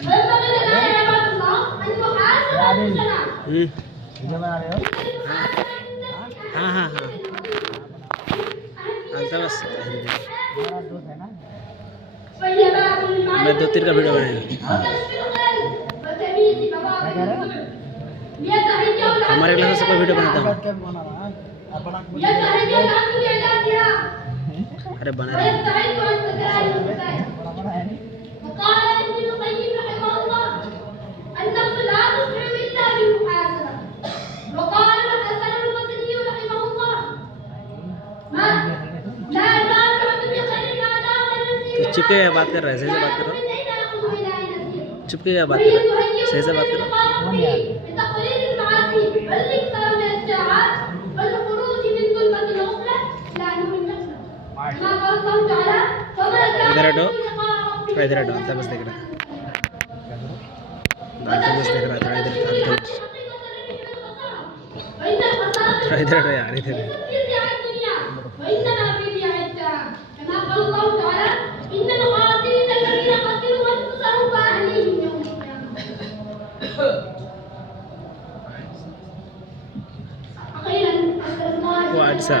فينبغي لنا يا عباد الله أن نحاسب أنفسنا. हाँ हाँ हाँ हालता बस فهي باب मैं 2-3 का वीडियो للمعرفة बनाया وكشف القلب وتمييز مواقف النفع. ليتهيأ हमारे العبد क्लास से कोई वीडियो बनाता हूँ ليتهيأ العبد لعلاجها अरे बना रहे ويستعد عن تكرار المسائل. وقال ابن القيم رحمه الله: النفس لا تسرع إلا بالمحاسبة. وقال الحسن البصري رحمه الله: ما لا زال العبد بخير ما دام نفسه तो चुप के बात कर रहा है सही से बात करो चुप के बात कर रहा है सही से बात करो بتقليل المعاصي والاكثار من الساعات والخروج من ظلمة الغفلة إلى نور النفس. كما قال الله تعالى: فما كان इधर हटो لكم لقاء ربكم इधर हटो अंता बस देख रहा अंता बस देख रहा थोड़ा इधर अंता बस وإن الخسارة थोड़ा इधर हटो यार इधर في ضياع الدنيا وإنما في ضياع الدار. كما قال الله تعالى: إن الخاسرين الذين خسروا أنفسهم وأهليهم يوم القيامة. أخيرا أسأل الله वो अच्छा